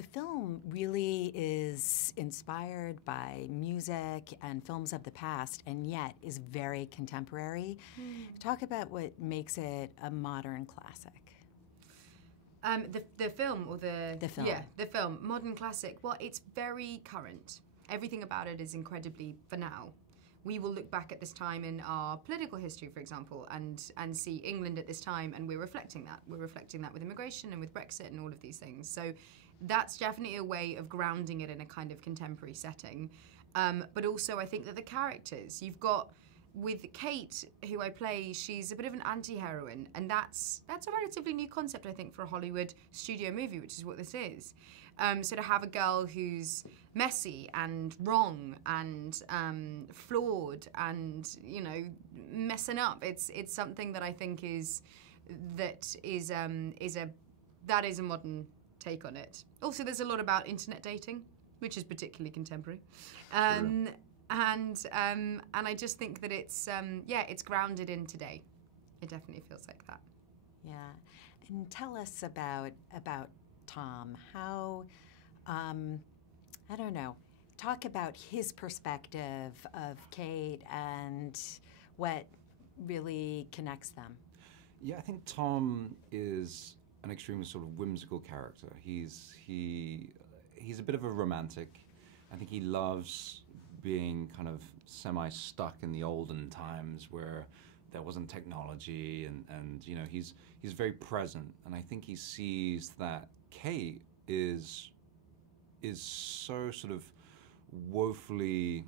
the film really is inspired by music and films of the past, and yet is very contemporary. Talk about what makes it a modern classic. The film or the film? Yeah, the film, modern classic. Well, it's very current. Everything about it is incredibly for now. We will look back at this time in our political history, for example, and see England at this time, and we're reflecting that. We're reflecting that with immigration and with Brexit and all of these things. So that's definitely a way of grounding it in a kind of contemporary setting. But also, I think that the characters, you've got, with Kate, who I play, she's a bit of an anti-heroine, and that's a relatively new concept, I think, for a Hollywood studio movie, which is what this is. So to have a girl who's messy and wrong and flawed and, you know, messing up, it's something that I think is a modern take on it. Also, there's a lot about internet dating, which is particularly contemporary. Sure. And I just think that it's grounded in today. It definitely feels like that. Yeah, and tell us about Tom. How, I don't know, talk about his perspective of Kate and what really connects them. Yeah, I think Tom is an extremely sort of whimsical character. He's a bit of a romantic. I think he loves being kind of semi-stuck in the olden times where there wasn't technology, and you know, he's very present, and I think he sees that Kate is so sort of woefully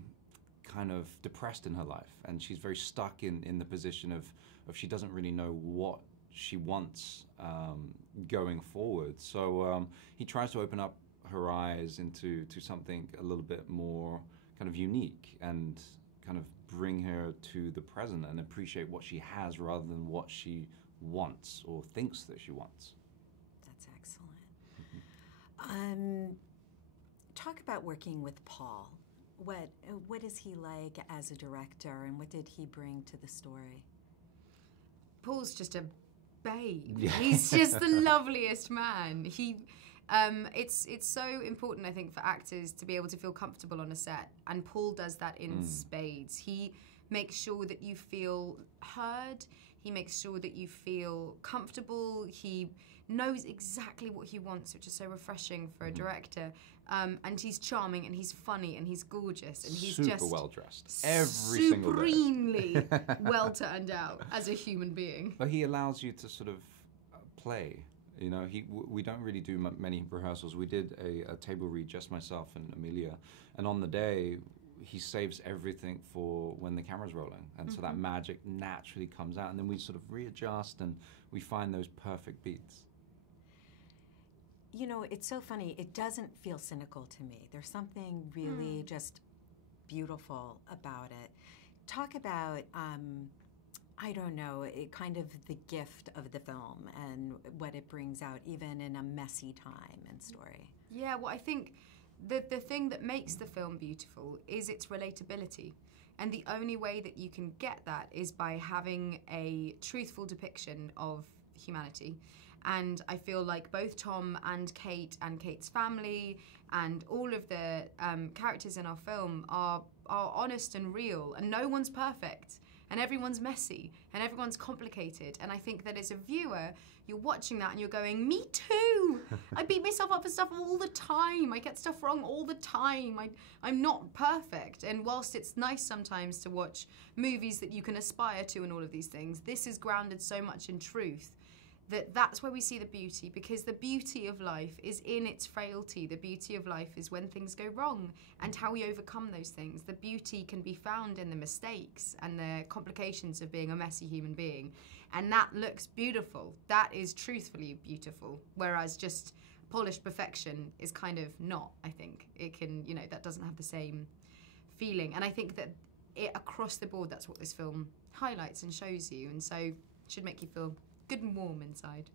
kind of depressed in her life, and she's very stuck in the position of she doesn't really know what she wants going forward. So he tries to open up her eyes into something a little bit more kind of unique and kind of bring her to the present and appreciate what she has rather than what she wants or thinks that she wants. That's excellent. Talk about working with Paul. What is he like as a director, and what did he bring to the story? Paul's just a babe. Yeah. He's just the loveliest man. It's so important, I think, for actors to be able to feel comfortable on a set, and Paul does that in spades. He makes sure that you feel heard. He makes sure that you feel comfortable. He knows exactly what he wants, which is so refreshing for a director. And he's charming, and he's funny, and he's gorgeous, and he's super just well dressed every single day. Supremely well turned out as a human being. But he allows you to sort of play. You know, we don't really do many rehearsals. We did a table read, just myself and Emilia, and on the day, he saves everything for when the camera's rolling, and so that magic naturally comes out, and then we sort of readjust and we find those perfect beats. You know, it's so funny. It doesn't feel cynical to me. There's something really just beautiful about it. Talk about, I don't know, kind of the gift of the film and what it brings out, even in a messy time and story. Yeah, well, I think the thing that makes the film beautiful is its relatability. And the only way that you can get that is by having a truthful depiction of humanity. And I feel like both Tom and Kate's family and all of the characters in our film are honest and real, and no one's perfect, and everyone's messy, and everyone's complicated. And I think that as a viewer, you're watching that and you're going, me too! I beat myself up for stuff all the time. I get stuff wrong all the time. I'm not perfect. And whilst it's nice sometimes to watch movies that you can aspire to and all of these things, this is grounded so much in truth that's where we see the beauty, because the beauty of life is in its frailty. The beauty of life is when things go wrong and how we overcome those things. The beauty can be found in the mistakes and the complications of being a messy human being. And that looks beautiful. That is truthfully beautiful. Whereas just polished perfection is kind of not, I think. It can, you know, that doesn't have the same feeling. And I think that across the board, that's what this film highlights and shows you. And so it should make you feel good and warm inside.